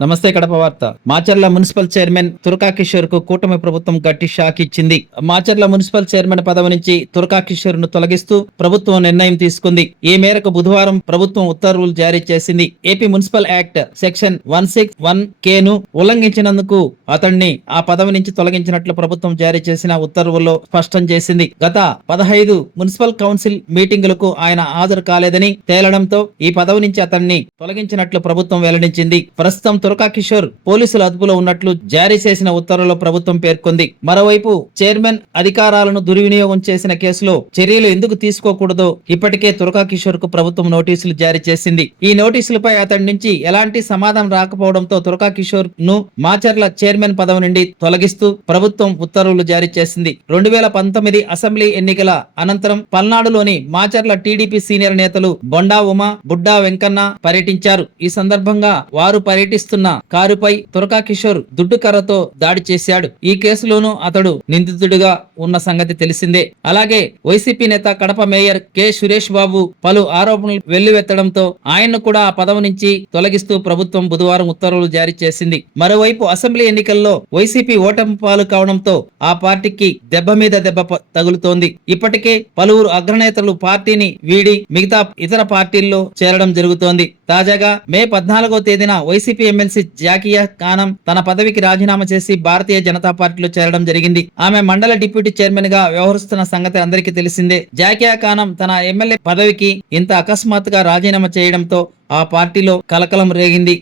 నమస్తే కడప వార్త. Macherla municipal chairman Turaka కిషోర్కు కూటమి ప్రభుత్వం గట్టి షాక్ ఇచ్చింది. మాచర్ల మున్సిపల్ చైర్మన్ పదవి నుంచి తురకా కిషోర్ను తొలగిస్తూ ప్రభుత్వం నిర్ణయం తీసుకుంది. ఈ మేరకు బుధవారం ప్రభుత్వం ఉత్తర్వులు జారీ చేసింది. AP municipal act section one six one K ను ఉల్లంఘించినందుకు అతన్ని ఆ పదవి నుంచి తొలగించినట్లు ప్రభుత్వం జారీ చేసిన ఉత్తర్వుల్లో స్పష్టం చేసింది. గత పదహైదు మున్సిపల్ కౌన్సిల్ మీటింగులకు ఆయన హాజరు కాలేదని తేలడంతో ఈ పదవి నుంచి అతన్ని తొలగించినట్లు ప్రభుత్వం వెల్లడించింది. ప్రస్తుతం తురకా కిషోర్ పోలీసుల అదుపులో ఉన్నట్లు జారీ చేసిన ఉత్తర్వులో ప్రభుత్వం పేర్కొంది. మరోవైపు చైర్మన్ అధికారాలను దుర్వినియోగం చేసిన కేసులో చర్యలు ఎందుకు తీసుకోకూడదో ఇప్పటికే తురకా కిషోర్కు ప్రభుత్వం నోటీసులు జారీ చేసింది. ఈ నోటీసులపై అతడి నుంచి ఎలాంటి సమాధానం రాకపోవడంతో తురకా కిషోర్ను మాచర్ల చైర్మన్ పదవి నుండి తొలగిస్తూ ప్రభుత్వం ఉత్తర్వులు జారీ చేసింది. రెండు వేల పంతొమ్మిది అసెంబ్లీ ఎన్నికల అనంతరం పల్నాడులోని మాచర్ల టీడీపీ సీనియర్ నేతలు బొండా ఉమా బుడ్డా వెంకన్న పర్యటించారు. ఈ సందర్భంగా వారు పర్యటిస్తున్న కారుపై తురకా కిషోర్ దుడ్డు కర్రతో దాడి చేశాడు. ఈ కేసులోనూ అతడు నిందితుడిగా ఉన్న సంగతి తెలిసిందే. అలాగే వైసీపీ నేత కడప మేయర్ కె. సురేష్ బాబు పలు ఆరోపణలు వెల్లువెత్తడంతో ఆయన్ను కూడా ఆ పదవి నుంచి తొలగిస్తూ ప్రభుత్వం బుధవారం ఉత్తర్వులు జారీ చేసింది. మరోవైపు అసెంబ్లీ ఎన్నికల్లో వైసీపీ ఓటమి పాలు కావడంతో ఆ పార్టీకి దెబ్బ మీద దెబ్బ తగులుతోంది. ఇప్పటికే పలువురు అగ్రనేతలు పార్టీని వీడి మిగతా ఇతర పార్టీల్లో చేరడం జరుగుతోంది. తాజాగా మే పద్నాలుగో తేదీన YCP MLA MLC Zakia Khanam తన పదవికి రాజీనామా చేసి భారతీయ జనతా పార్టీలో చేరడం జరిగింది. ఆమె మండల డిప్యూటీ చైర్మన్గా వ్యవహరిస్తున్న సంగతి అందరికీ తెలిసిందే. జాకియా ఖానం తన ఎమ్మెల్యే పదవికి ఇంత అకస్మాత్తుగా రాజీనామా చేయడంతో ఆ పార్టీలో కలకలం రేగింది.